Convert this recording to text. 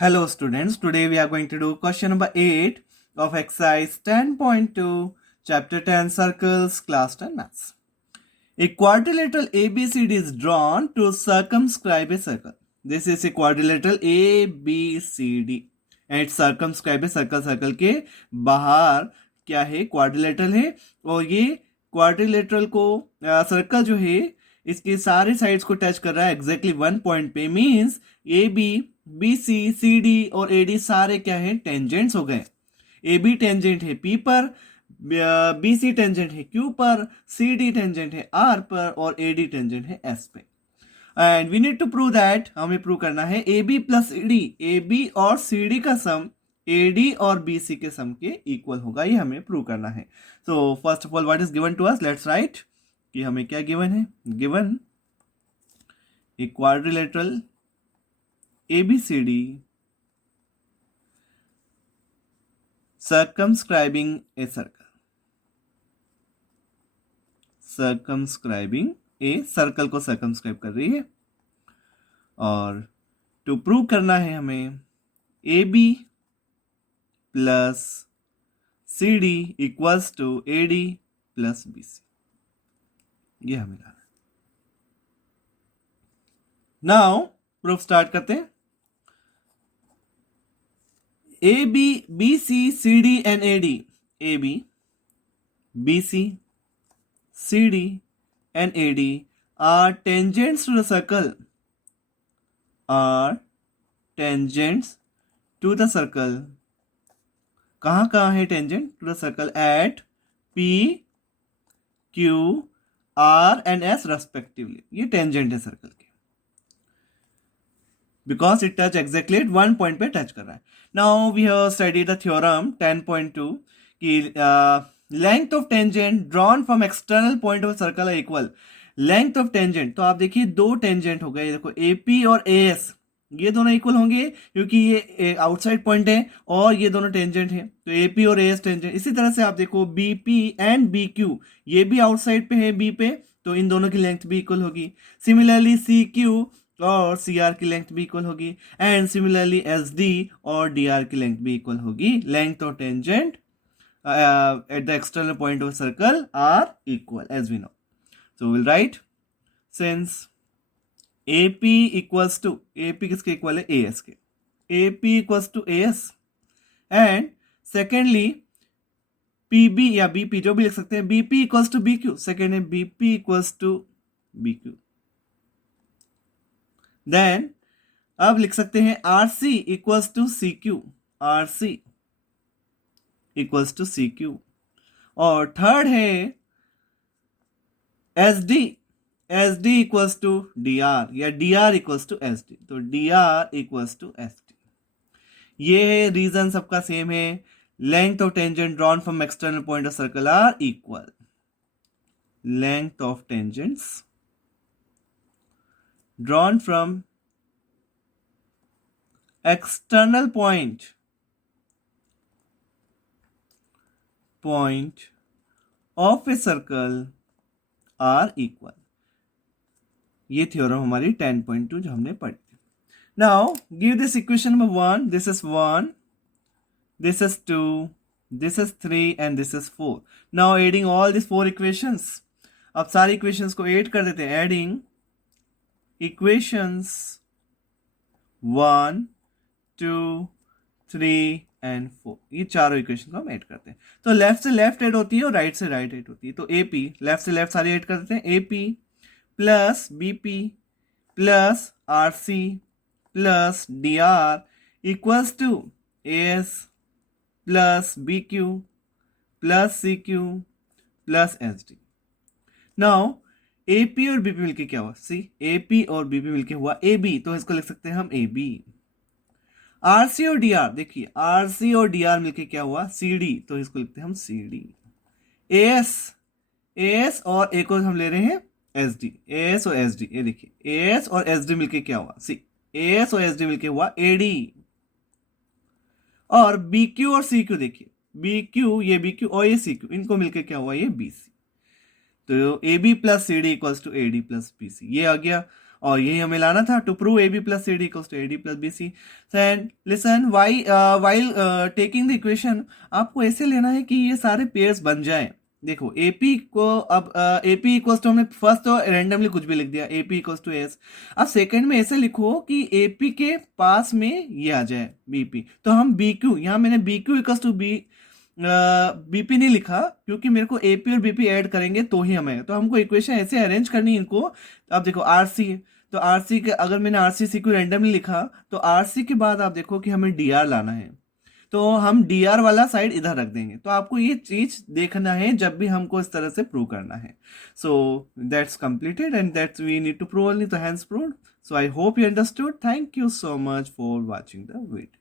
Hello students, today we are going to do question number 8 of exercise 10.2 chapter 10 circles class 10 maths. A quadrilateral ABCD is drawn to circumscribe a circle. This is a quadrilateral ABCD and it circumscribe a circle. Circle के बाहर क्या है, quadrilateral है और ये quadrilateral को circle जो है इसके सारे साइड्स को टच कर रहा है एग्जैक्टली वन पॉइंट पे. Means A B B C C D और ए डी सारे क्या है, टेंजेंट्स हो गए. ए बी टेंजेंट है पी पर, बी सी टेंजेंट है क्यू पर, सी डी टेंजेंट है आर पर और ए डी टेंजेंट है एस पे. And we need to prove that, हमें प्रूव करना है A B plus C D, A B और सी डी का सम ए डी और बी सी के सम के इक्वल होगा. ये हमें प्रूव करना है. So first of all what is given to us, let's write कि हमें क्या गिवन है. Given a quadrilateral ABCD circumscribing a circle. Circumscribing a circle को circumscribe कर रही है और टू प्रूव करना है हमें AB plus CD equals to AD plus BC. ये हमें लाना है. नाउ प्रूफ स्टार्ट करते हैं. A B B C C D and A D, A B B C C D and A D are tangents to the circle. Are tangents to the circle. कहाँ है tangent to the circle? At P Q R and S respectively. ये tangent है circle के, because it touch exactly at one point पे touch कर रहा है. Now we have studied the theorem 10.2 कि length of tangent drawn from external point of a circle are equal. Length of tangent, तो आप देखिए दो टेंजेंट हो गए. देखो AP और AS ये दोनों इक्वल होंगे क्योंकि ये आउटसाइड पॉइंट है और ये दोनों टेंजेंट है, तो AP और AS टेंजेंट. इसी तरह से आप देखो BP एंड BQ ये भी आउटसाइड पे है B पे, तो इन दोनों की लेंथ भी इक्वल होगी. सिमिलरली CQ और CR की लेंथ भी इक्वल होगी एंड सिमिलरली SD और DR की लेंथ भी इक्वल होगी. Length of tangent at the external point of circle are equal as we know. So will write since AP equals to, AP किसके equal है, AS के. AP equals to AS and secondly PB या BP जो भी लिख सकते हैं, BP equals to BQ. Second है BP equals to BQ. Then अब लिख सकते हैं RC equals to CQ, RC equals to CQ. और थर्ड है SD, SD equals to DR या DR इक्वल्स टू SD, तो DR इक्वल्स टू SD. ये रीजन सबका सेम है. Length of tangent drawn from external point of circle are equal. Length of tangents drawn from external point of a circle are equal. ये theorem हमारी 10.2 जो हमने पढ़ी. Now give this equation number 1. This is 1, this is 2, this is 3 and this is 4. Now adding all these 4 equations, अब सारी equations को add कर देते हैं. adding equations 1, 2, 3 and 4, ये चारों इक्वेशन को हम ऐड करते हैं. तो लेफ्ट से लेफ्ट ऐड होती है और राइट से राइट ऐड होती है. तो AP लेफ्ट से लेफ्ट सारी ऐड कर देते हैं. AP plus BP plus RC plus DR equals to AS plus BQ plus CQ plus SD. Now AP और BP मिलके क्या हुआ, AP और BP मिलके हुआ AB, तो इसको लिख सकते हैं हम AB. RC और DR, देखिए RC और DR मिलके क्या हुआ, CD, तो इसको लिखते हैं हम CD. AS और एक और हम ले रहे हैं SD, AS और SD, ये देखिए AS और SD मिलके क्या हुआ, AS और SD मिलके हुआ AD. और BQ और CQ देखिए, BQ ये BQ और ये CQ इनको मिलके क्या हुआ, ये BC. तो AB plus CD equals to AD plus BC ये आ गया. और यही हमें लाना था to prove AB plus CD equals to AD plus BC. And listen, while taking the equation आपको ऐसे लेना है कि ये सारे पेयर्स बन जाएं. देखो AP को अब AP इक्वल्स टू, हमने फर्स्ट तो रैंडमली कुछ भी लिख दिया AP इक्वल्स टू S. अब सेकंड में ऐसे लिखो कि AP के पास में ये आ जाए BP, तो हम BQ, यहाँ मैंने BQ इक्वल्स टू BP नहीं लिखा क्योंकि मेरे को AP और BP ऐड करेंगे तो ही हमें, तो हमको इक्वेशन ऐसे अरेंज करनी है इनको. अब देखो RC, तो RC के अगर मैंने RC CQ रैंडमली लिखा तो RC के बाद आप देखो कि हमें DR लाना है, तो हम DR वाला साइड इधर रख देंगे. तो आपको ये चीज देखना है जब भी हमको इस तरह से प्रूव करना है. So that's completed and that's we need to prove only, तो hence proved. So I hope you understood. Thank you so much for watching the video.